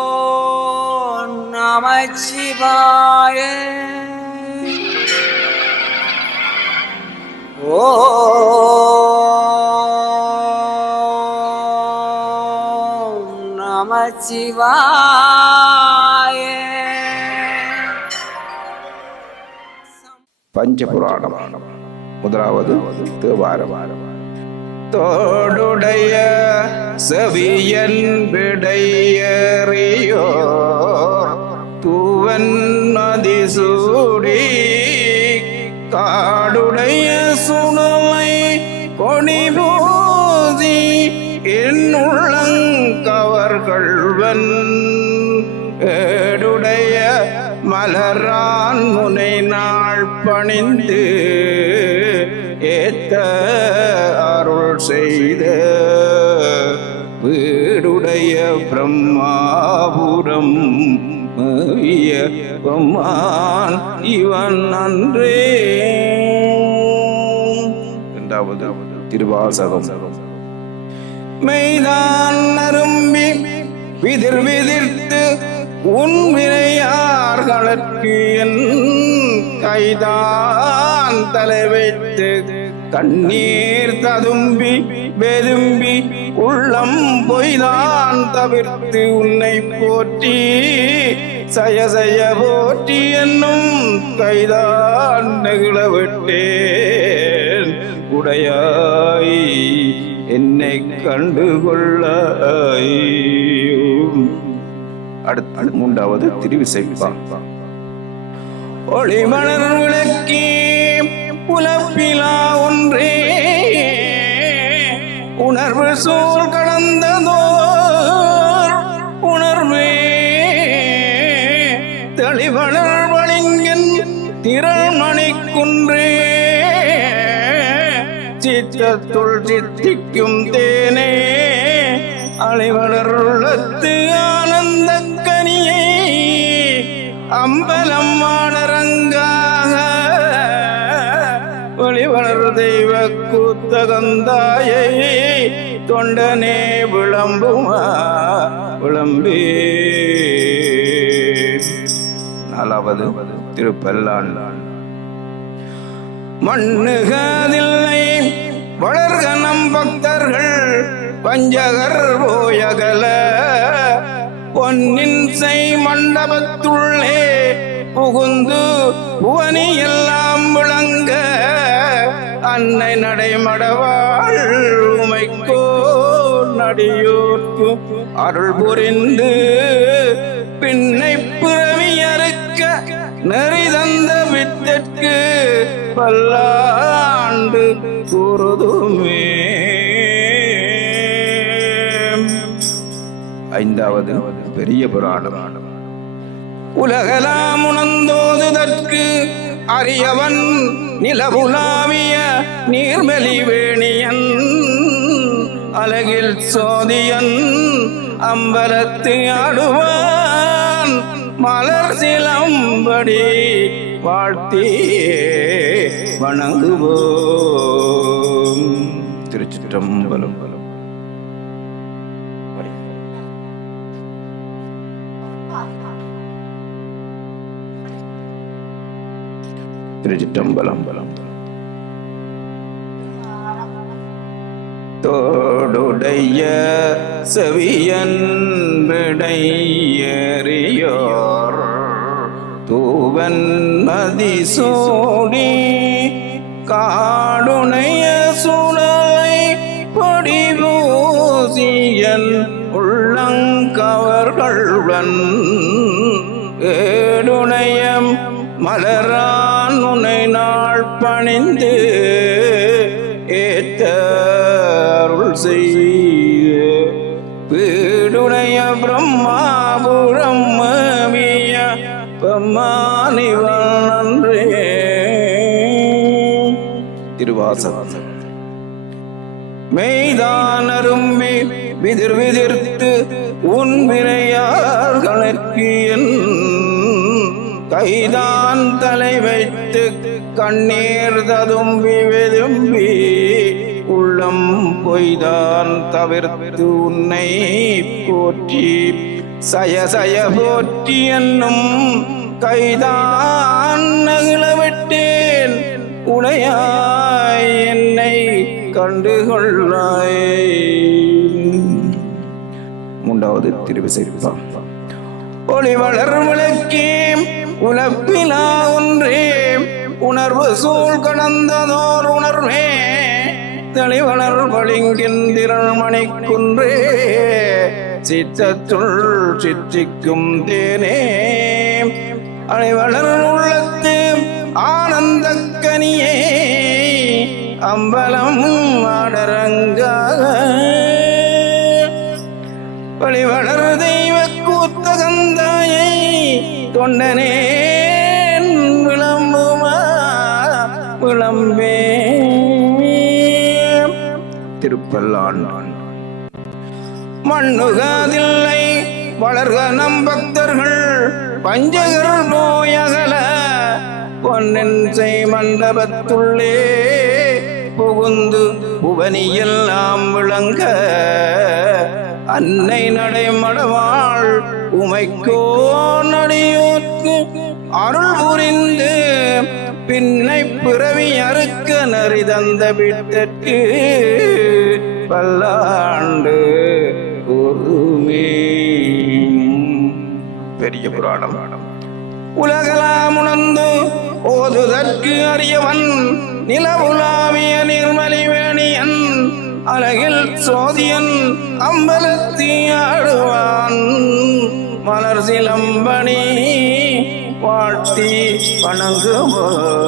ஓம் நமச்சிவாய. ஓம் நமச்சிவாய. பஞ்சபுராணம் முதலாவது தேவாரம். தோடுடைய செவியன் விடையறியோ தூவன் மதிசூடி காடுடைய சுடலை கொடிபூதி என்னுள்ளங்கவர்கள்வன் ஏடுடைய மலரான் முனை நாள் பணிந்து ஏத்த அருள் செய்த வீடுடைய பிரம்மாபுரம் மேவிய பெம்மான் இவன் அன்றே. இரண்டாவது திருவாசகம். மெய்தான் அரும்பி விதிர் விதிர்த்து உன் வினையார்களுக்கு என் கைதான் தலை வைத்து கண்ணீர் ததும்பி வெதும்பி உள்ளம் பொய்தான் தவிர்த்து உன்னை போற்றி சயசய போற்றி என்னும் கைதான் நெகிழ விட்டேன் உடையாய் என்னை கண்டுகொள்ள. அடுத்த மூன்றாவது திருவிசைப்பா. ஒளிமலர் விளக்கி புலப்பிலா ஒன்றே உணர்வு சூழ் கடந்ததோர் உணர்வே தெளிவளர் வழிங்கன் திரள்மணி குன்றே சித்தத்துள் சித்திக்கும் தேனே அலைவளர் உள்ளத்து ஆனந்த கனியை அம்பலம் ஆடரங்காக ஒளிவளர் தெய்வ கூத்தகந்தாயை தொண்டனே விளம்புமா விளம்பே. நாலாவது திருப்பல்லான். மண்ணுகதில்லை வளர்க நம் பக்தர்கள் பஞ்சகர் போயகல பொன்னின் செய் மண்டபத்துள்ளே புகுந்து புவனி எல்லாம் விளங்க அன்னை நடைமடவாள் உமைக்கோ நடியோர்க்கு அருள் புரிந்து பின்னை பிறவி அறுக்க நெறி தந்த வித்தற்கு பல்லாண்டு கூறுதுமே. ஐந்தாவது பெரிய புராணம். உலகலாம் உணர்ந்தோதுதற்கு அரியவன் நிலவுலாவிய நீர்மெலி வேணியன் அழகில் சோதியன் அம்பலத்து ஆடுவான் மலர் சிலம்படி வாழ்த்தியே வணங்குவோம். திருச்சிற்றம்பலம். திருச்சிற்றம்பலம். தோடுடைய செவியன் விடையறியோர் தூவன் மதிசூடி காடுடைய சுடலை பொடிபூசியன் உள்ளங்கவர்கள்வன் ஏடுணையம் மலரான் உனை நாள் பணிந்து ஏத்த அருள் செய்ய வீடுடைய பிரம்மாபுரம் மேவிய பெம்மானிவன் அன்றே. திருவாசகம். மெய்தான் அரும்பி விதிர் விதிர்த்து உன் வினையார்களுக்கு என் கைதான் தலை வைத்து கண்ணீர் ததும்பி வெதும்பி எல்லாம் பொய்தான் தவிர்த்து உன்னை போற்றி சய சய போற்றி என்னும் கைதான் நகிழவிட்டேன் உடையாய் என்னை கண்டுகொள்ளாய். மூன்றாவது திருவிசைப்பா. ஒளி வளர் விளக்கே உலப்பிலா ஒன்றே உணர்வு சூழ் கடந்ததோர் உணர்வே தெளிவளர் பளிங்கின் திரள்மணி குன்றே சித்தத்துள் சித்திக்கும் தேனே அலைவளர் உள்ளத்து ஆனந்த கனியே அம்பலம் ஆடரங்காக வழிவளர் தெய்வ கூத்தகந்தாயை தொண்டனேன் விளம்புமா விளம்பே. திருப்பல்லான். மண்ணுகாதில்லை வளர்க நம் பக்தர்கள் பஞ்சகர் நோயகல பொன்னின் செய் மண்டபத்துள்ளே புகுந்து புவனியெல்லாம் விளங்க அன்னை நடைமடவாள் உமைக்கோ நடியோற்கு அருள் புரிந்து பின்னை பிறவி அறுக்க நரிதந்த விட்டற்கு பல்லாண்டு கூறுமே. பெரிய புராணம். உலகலாம் உணர்ந்து ஓதுதற்கு அறியவன் நிலவுலாவிய நிர்மலிவேணியன் அழகில் சோதியன் அம்பலத்தி ஆடுவான் மலர் சிலம்பணி வாழ்த்தி வணங்குவோம்.